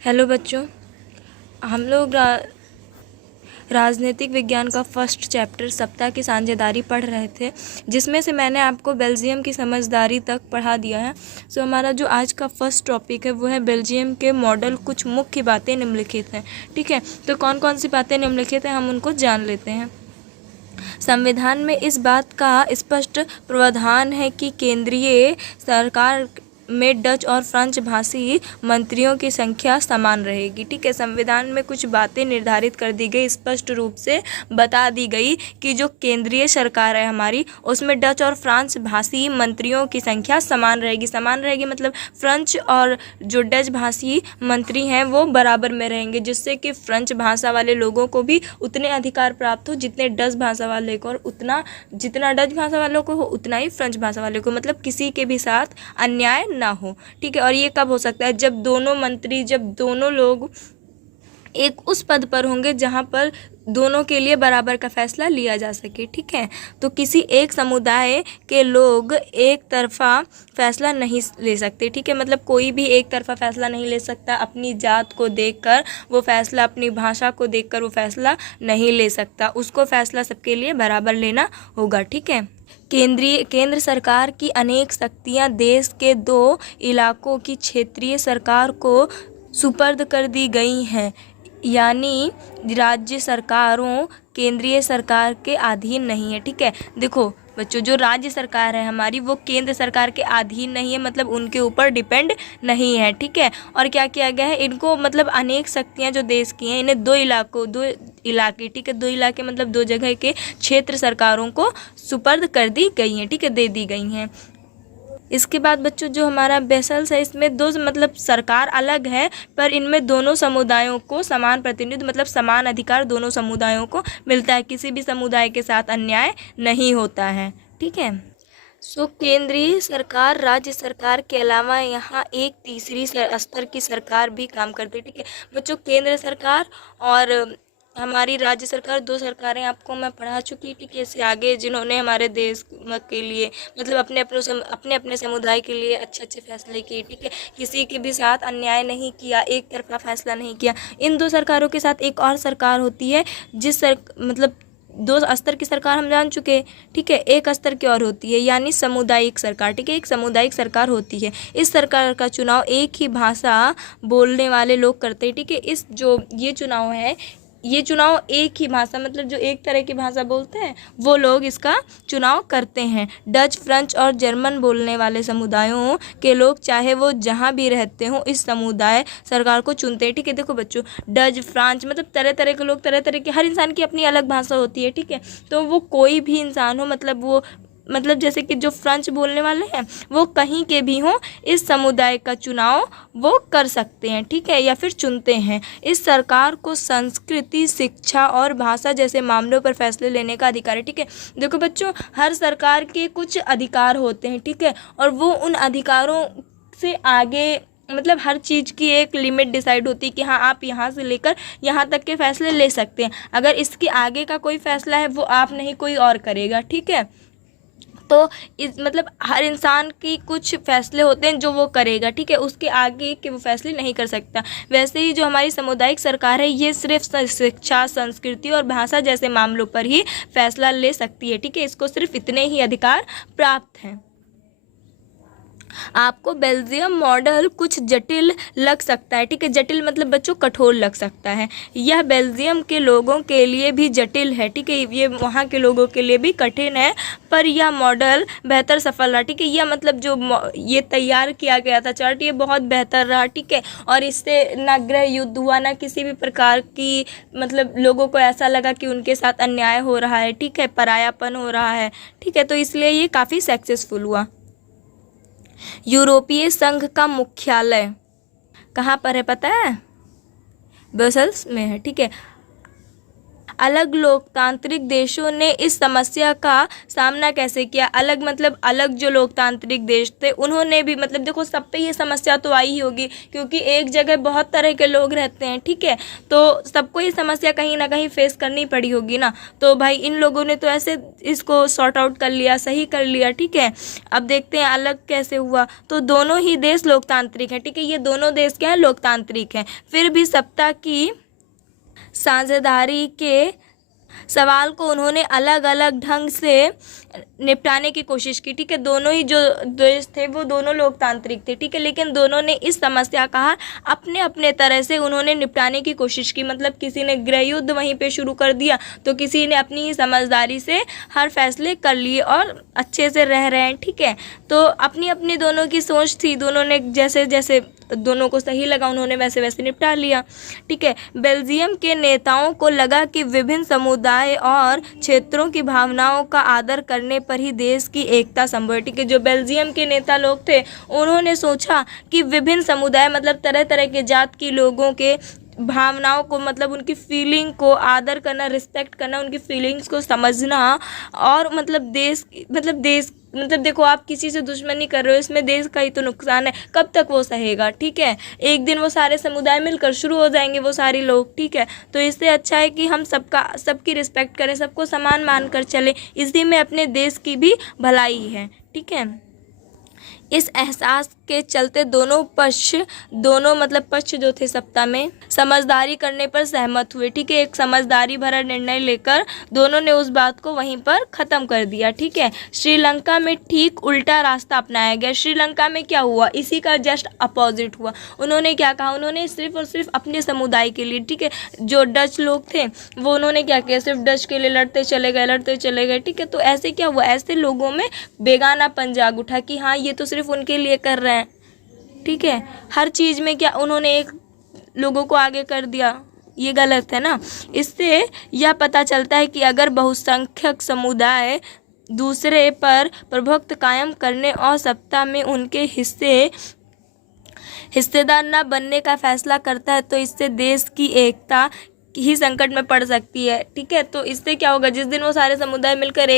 Hello बच्चों, हम लोग राजनीतिक विज्ञान का फर्स्ट चैप्टर सत्ता की साझेदारी पढ़ रहे थे, जिसमें से मैंने आपको बेल्जियम की समझदारी तक पढ़ा दिया है। सो हमारा जो आज का फर्स्ट टॉपिक है वो है बेल्जियम के मॉडल। कुछ मुख्य बातें निम्नलिखित हैं। ठीक है, तो कौन कौन सी बातें निम्नलिखित हैं हम उनको जान लेते हैं। संविधान में इस बात का स्पष्ट प्रावधान है कि केंद्रीय सरकार में डच और फ्रेंच भाषी मंत्रियों की संख्या समान रहेगी। ठीक है, संविधान में कुछ बातें निर्धारित कर दी गई, स्पष्ट रूप से बता दी गई कि जो केंद्रीय सरकार है हमारी, उसमें डच और फ्रांस भाषी मंत्रियों की संख्या समान रहेगी। समान रहेगी मतलब फ्रेंच और जो डच भाषी मंत्री हैं वो बराबर में रहेंगे, जिससे कि फ्रेंच भाषा वाले लोगों को भी उतने अधिकार प्राप्त हो जितने डच भाषा वाले को, और उतना जितना डच भाषा वालों को हो उतना ही फ्रेंच भाषा वाले को, मतलब किसी के भी साथ अन्याय ना हो। ठीक है, और ये कब हो सकता है? जब दोनों मंत्री, जब दोनों लोग एक उस पद पर होंगे जहाँ पर दोनों के लिए बराबर का फैसला लिया जा सके। ठीक है, तो किसी एक समुदाय के लोग एक तरफा फैसला नहीं ले सकते। ठीक है, मतलब कोई भी एक तरफा फैसला नहीं ले सकता। अपनी जात को देखकर वो फैसला, अपनी भाषा को देखकर वो फैसला नहीं ले सकता। उसको फैसला सबके लिए बराबर लेना होगा। ठीक है, केंद्र सरकार की अनेक शक्तियां देश के 2 इलाकों की क्षेत्रीय सरकार को सुपर्द कर दी गई हैं, यानी राज्य सरकारों केंद्रीय सरकार के अधीन नहीं है। ठीक है, देखो बच्चों, जो राज्य सरकार है हमारी वो केंद्र सरकार के अधीन नहीं है, मतलब उनके ऊपर डिपेंड नहीं है। ठीक है, और क्या किया गया है, इनको मतलब अनेक शक्तियां जो देश की हैं, इन्हें 2 इलाके, ठीक है, 2 इलाके मतलब 2 जगह के क्षेत्र सरकारों को सुपर्द कर दी गई हैं। ठीक है, दे दी गई हैं। इसके बाद बच्चों जो हमारा बेसल्स है, इसमें 2 मतलब सरकार अलग है, पर इनमें दोनों समुदायों को समान प्रतिनिधित्व मतलब समान अधिकार दोनों समुदायों को मिलता है। किसी भी समुदाय के साथ अन्याय नहीं होता है। ठीक है, सो केंद्रीय सरकार राज्य सरकार के अलावा यहाँ एक तीसरी स्तर की सरकार भी काम करती है। ठीक है बच्चों, केंद्र सरकार और हमारी राज्य सरकार, 2 सरकारें आपको मैं पढ़ा चुकी। ठीक है, इससे आगे जिन्होंने हमारे देश के लिए मतलब अपने अपने समुदाय के लिए अच्छे अच्छे फैसले किए। ठीक है, किसी के भी साथ अन्याय नहीं किया, एक तरफा फैसला नहीं किया। इन 2 सरकारों के साथ एक और सरकार होती है, मतलब 2 स्तर की सरकार हम जान चुके। ठीक है, एक स्तर की और होती है, यानी सामुदायिक सरकार। ठीक है, एक सामुदायिक सरकार होती है। इस सरकार का चुनाव एक ही भाषा बोलने वाले लोग करते हैं। ठीक है, इस जो ये चुनाव है, ये चुनाव एक ही भाषा मतलब जो एक तरह की भाषा बोलते हैं वो लोग इसका चुनाव करते हैं। डच, फ्रेंच और जर्मन बोलने वाले समुदायों के लोग चाहे वो जहाँ भी रहते हों इस समुदाय सरकार को चुनते हैं। ठीक है, देखो बच्चों, डच, फ्रांच मतलब तरह तरह के लोग, तरह तरह के, हर इंसान की अपनी अलग भाषा होती है। ठीक है, तो वो कोई भी इंसान हो, मतलब वो मतलब जैसे कि जो फ्रेंच बोलने वाले हैं वो कहीं के भी हों, इस समुदाय का चुनाव वो कर सकते हैं। ठीक है, या फिर चुनते हैं। इस सरकार को संस्कृति, शिक्षा और भाषा जैसे मामलों पर फैसले लेने का अधिकार है। ठीक है, देखो बच्चों, हर सरकार के कुछ अधिकार होते हैं। ठीक है, और वो उन अधिकारों से आगे मतलब हर चीज़ की एक लिमिट डिसाइड होती है कि हाँ आप यहाँ से लेकर यहाँ तक के फैसले ले सकते हैं। अगर इसके आगे का कोई फैसला है वो आप नहीं, कोई और करेगा। ठीक है, तो इस मतलब हर इंसान की कुछ फैसले होते हैं जो वो करेगा। ठीक है, उसके आगे के वो फैसले नहीं कर सकता। वैसे ही जो हमारी सामुदायिक सरकार है ये सिर्फ शिक्षा, संस्कृति और भाषा जैसे मामलों पर ही फैसला ले सकती है। ठीक है, इसको सिर्फ इतने ही अधिकार प्राप्त हैं। आपको बेल्जियम मॉडल कुछ जटिल लग सकता है। ठीक है, जटिल मतलब बच्चों कठोर लग सकता है। यह बेल्जियम के लोगों के लिए भी जटिल है। ठीक है, ये वहाँ के लोगों के लिए भी कठिन है, पर यह मॉडल बेहतर सफल रहा। ठीक है, यह मतलब जो ये तैयार किया गया था चार्ट, ये बहुत बेहतर रहा। ठीक है, और इससे ना गृह युद्ध हुआ, ना किसी भी प्रकार की मतलब लोगों को ऐसा लगा कि उनके साथ अन्याय हो रहा है। ठीक है, परायापन हो रहा है। ठीक है, तो इसलिए ये काफ़ी सक्सेसफुल हुआ। यूरोपीय संघ का मुख्यालय कहाँ पर है पता है? ब्रसेल्स में है। ठीक है, अलग लोकतांत्रिक देशों ने इस समस्या का सामना कैसे किया। अलग मतलब अलग जो लोकतांत्रिक देश थे उन्होंने भी, मतलब देखो सब पे ये समस्या तो आई ही होगी, क्योंकि एक जगह बहुत तरह के लोग रहते हैं, ठीक है, तो सबको ये समस्या कहीं ना कहीं फेस करनी पड़ी होगी ना। तो भाई इन लोगों ने तो ऐसे इसको सॉर्ट आउट कर लिया, सही कर लिया, ठीक है। अब देखते हैं अलग कैसे हुआ। तो दोनों ही देश लोकतांत्रिक हैं, ठीक है, ये दोनों देश क्या है, लोकतांत्रिक हैं। फिर भी सत्ता की साझेदारी के सवाल को उन्होंने अलग अलग ढंग से निपटाने की कोशिश की, ठीक है। दोनों ही जो देश थे वो दोनों लोकतांत्रिक थे, ठीक है, लेकिन दोनों ने इस समस्या का अपने अपने तरह से उन्होंने निपटाने की कोशिश की। मतलब किसी ने गृह युद्ध वहीं पे शुरू कर दिया, तो किसी ने अपनी ही समझदारी से हर फैसले कर लिए और अच्छे से रह रहे हैं, ठीक है। तो अपनी अपनी दोनों की सोच थी, दोनों ने जैसे जैसे दोनों को सही लगा उन्होंने वैसे वैसे निपटा लिया, ठीक है। बेल्जियम के नेताओं को लगा कि विभिन्न समुदाय और क्षेत्रों की भावनाओं का आदर करने पर ही देश की एकता संभव है, ठीक है। जो बेल्जियम के नेता लोग थे उन्होंने सोचा कि विभिन्न समुदाय मतलब तरह तरह के जात के लोगों के भावनाओं को, मतलब उनकी फीलिंग को आदर करना, रिस्पेक्ट करना, उनकी फीलिंग्स को समझना, और मतलब देश मतलब देखो आप किसी से दुश्मनी कर रहे हो, इसमें देश का ही तो नुकसान है, कब तक वो सहेगा, ठीक है। एक दिन वो सारे समुदाय मिलकर शुरू हो जाएंगे, वो सारे लोग, ठीक है। तो इससे अच्छा है कि हम सबकी रिस्पेक्ट करें, सबको समान मानकर चलें, इसी में अपने देश की भी भलाई है, ठीक है। इस एहसास के चलते दोनों पक्ष जो थे सत्ता में समझदारी करने पर सहमत हुए, ठीक है। एक समझदारी भरा निर्णय लेकर दोनों ने उस बात को वहीं पर ख़त्म कर दिया, ठीक है। श्रीलंका में ठीक उल्टा रास्ता अपनाया गया। श्रीलंका में क्या हुआ, इसी का जस्ट अपोजिट हुआ। उन्होंने क्या कहा, उन्होंने सिर्फ और सिर्फ अपने समुदाय के लिए, ठीक है, जो डच लोग थे वो उन्होंने क्या किया, सिर्फ डच के लिए लड़ते चले गए, ठीक है। तो ऐसे क्या हुआ, ऐसे लोगों में बेगानापन जाग उठा कि हाँ ये तो सिर्फ उनके लिए कर रहे हैं, ठीक है। हर चीज़ में क्या उन्होंने एक लोगों को आगे कर दिया, ये गलत है ना। इससे यह पता चलता है कि अगर बहुसंख्यक समुदाय दूसरे पर प्रभुत्व कायम करने और सत्ता में उनके हिस्सेदार न बनने का फैसला करता है तो इससे देश की एकता ही संकट में पड़ सकती है, ठीक है। तो इससे क्या होगा, जिस दिन वो सारे समुदाय मिलकर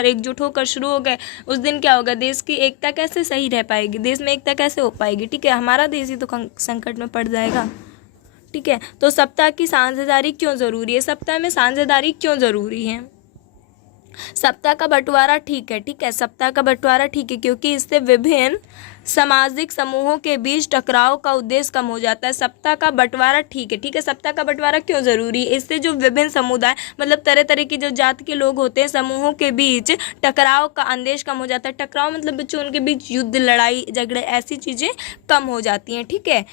एकजुट होकर शुरू हो गए, उस दिन क्या होगा, देश की एकता कैसे सही रह पाएगी, देश में एकता कैसे हो पाएगी, ठीक है। हमारा देश ही तो संकट में पड़ जाएगा, ठीक है। तो सत्ता की साझेदारी क्यों ज़रूरी है, सत्ता में साझेदारी क्यों ज़रूरी है। सत्ता का बंटवारा ठीक है, ठीक है, सत्ता का बंटवारा ठीक है, क्योंकि इससे विभिन्न सामाजिक समूहों के बीच टकराव का उद्देश्य कम हो जाता है। सत्ता का बंटवारा ठीक है, ठीक है, सत्ता का बंटवारा क्यों ज़रूरी है, इससे जो विभिन्न समुदाय मतलब तरह तरह की जो जाति के लोग होते हैं, समूहों के बीच टकराव का अंदेश कम हो जाता है। टकराव मतलब बच्चों उनके बीच युद्ध, लड़ाई झगड़े, ऐसी चीज़ें कम हो जाती हैं, ठीक है।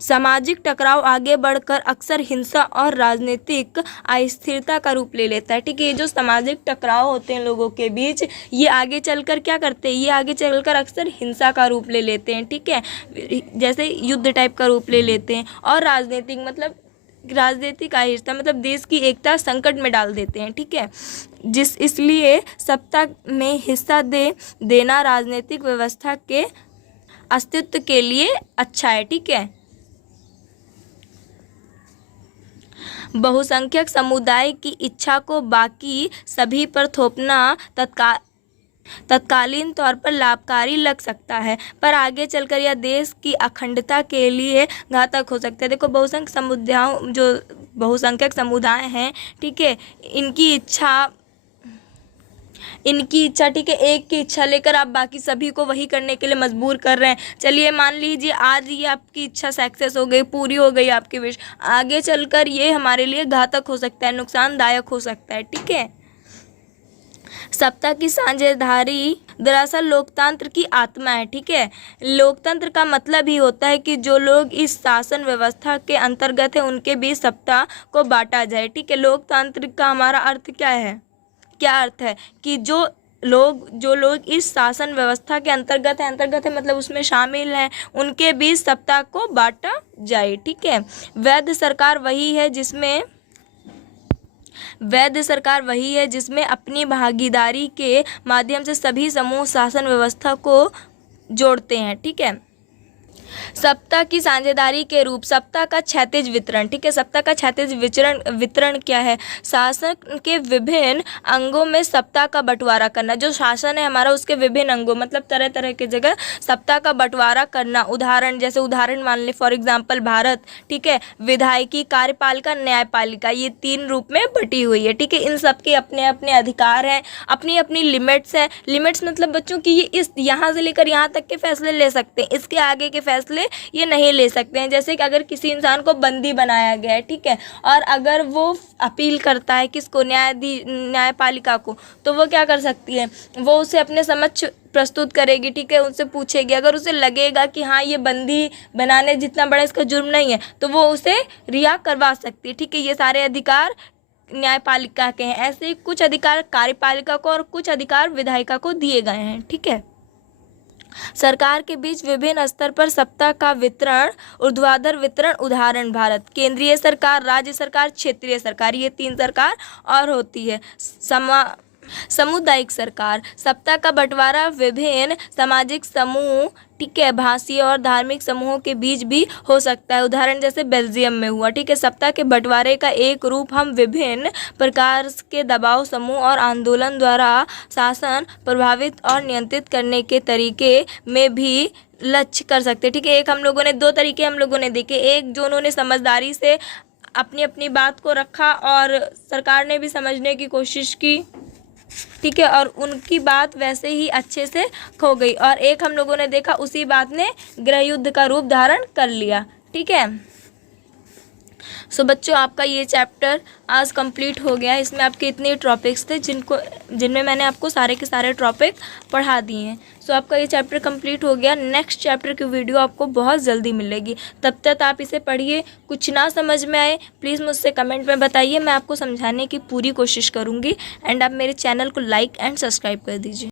सामाजिक टकराव आगे बढ़कर अक्सर हिंसा और राजनीतिक अस्थिरता का रूप ले लेता है, ठीक है। ये जो सामाजिक टकराव होते हैं लोगों के बीच, ये आगे चलकर क्या करते हैं, ये आगे चलकर अक्सर हिंसा का रूप ले लेते हैं, ठीक है, जैसे युद्ध टाइप का रूप ले लेते हैं। और राजनीतिक अस्थिरता मतलब देश की एकता संकट में डाल देते हैं, ठीक है। इसलिए सत्ता में हिस्सा देना राजनीतिक व्यवस्था के अस्तित्व के लिए अच्छा है, ठीक है। बहुसंख्यक समुदाय की इच्छा को बाकी सभी पर थोपना तत्कालीन तौर पर लाभकारी लग सकता है, पर आगे चलकर यह देश की अखंडता के लिए घातक हो सकता है। देखो बहुसंख्यक समुदाय हैं, ठीक है, इनकी इच्छा, ठीक है, एक की इच्छा लेकर आप बाकी सभी को वही करने के लिए मजबूर कर रहे हैं। चलिए मान लीजिए आज ये आपकी इच्छा सक्सेस हो गई, पूरी हो गई आपकी विश, आगे चलकर ये हमारे लिए घातक हो सकता है, नुकसानदायक हो सकता है, ठीक है। सत्ता की साझेदारी दरअसल लोकतंत्र की आत्मा है, ठीक है। लोकतंत्र का मतलब ही होता है कि जो लोग इस शासन व्यवस्था के अंतर्गत है उनके बीच सत्ता को बांटा जाए, ठीक है। लोकतंत्र का हमारा अर्थ क्या है, कि जो लोग इस शासन व्यवस्था के अंतर्गत है मतलब उसमें शामिल हैं, उनके बीच सत्ता को बांटा जाए, ठीक है। वैध सरकार वही है जिसमें अपनी भागीदारी के माध्यम से सभी समूह शासन व्यवस्था को जोड़ते हैं, ठीक है। सप्ताह की साझेदारी के रूप, सप्ताह का क्षैतिज वितरण, ठीक है। सप्ताह का क्षैतिज वितरण क्या है? शासन के विभिन्न अंगों में सप्ताह का बंटवारा करना। जो शासन है हमारा उसके विभिन्न अंगों मतलब तरह तरह की जगह सप्ताह का बंटवारा करना। उदाहरण, जैसे उदाहरण मान ले फॉर एग्जाम्पल भारत, ठीक है, विधायिकी, कार्यपालिका, न्यायपालिका, ये 3 रूप में बटी हुई है, ठीक है। इन सब के अपने अपने अधिकार हैं, अपनी अपनी लिमिट्स हैं। लिमिट्स मतलब बच्चों की ये इस यहाँ से लेकर यहाँ तक के फैसले ले सकते हैं, इसके आगे के फैसले ये नहीं ले सकते हैं। जैसे कि अगर किसी इंसान को बंदी बनाया गया है, ठीक है, और अगर वो अपील करता है किसको, न्यायपालिका को, तो वो क्या कर सकती है, वो उसे अपने समक्ष प्रस्तुत करेगी, ठीक है, उनसे पूछेगी। अगर उसे लगेगा कि हाँ ये बंदी बनाने जितना बड़ा इसका जुर्म नहीं है तो वो उसे रिहा करवा सकती है, ठीक है। ये सारे अधिकार न्यायपालिका के हैं। ऐसे ही कुछ अधिकार कार्यपालिका को और कुछ अधिकार विधायिका को दिए गए हैं, ठीक है। सरकार के बीच विभिन्न स्तर पर सप्ताह का वितरण, ऊर्ध्वाधर वितरण, उदाहरण भारत, केंद्रीय सरकार, राज्य सरकार, क्षेत्रीय सरकार, ये 3 सरकार और होती है। सामुदायिक सरकार, सप्ताह का बंटवारा विभिन्न सामाजिक समूह, ठीक है, भाषीय और धार्मिक समूहों के बीच भी हो सकता है। उदाहरण जैसे बेल्जियम में हुआ, ठीक है। सप्ताह के बंटवारे का एक रूप हम विभिन्न प्रकार के दबाव समूह और आंदोलन द्वारा शासन प्रभावित और नियंत्रित करने के तरीके में भी लक्ष्य कर सकते हैं, ठीक है। एक हम लोगों ने 2 तरीके हम लोगों ने देखे, एक जो उन्होंने समझदारी से अपनी अपनी बात को रखा और सरकार ने भी समझने की कोशिश की, ठीक है, और उनकी बात वैसे ही अच्छे से खो गई, और एक हम लोगों ने देखा उसी बात ने गृह युद्ध का रूप धारण कर लिया, ठीक है। सो बच्चों आपका ये चैप्टर आज कंप्लीट हो गया। इसमें आपके इतने टॉपिक्स थे जिनमें मैंने आपको सारे के सारे टॉपिक पढ़ा दिए हैं। सो आपका ये चैप्टर कंप्लीट हो गया। नेक्स्ट चैप्टर की वीडियो आपको बहुत जल्दी मिलेगी। तब तक आप इसे पढ़िए। कुछ ना समझ में आए प्लीज़ मुझसे कमेंट में बताइए, मैं आपको समझाने की पूरी कोशिश करूँगी। एंड आप मेरे चैनल को लाइक एंड सब्सक्राइब कर दीजिए।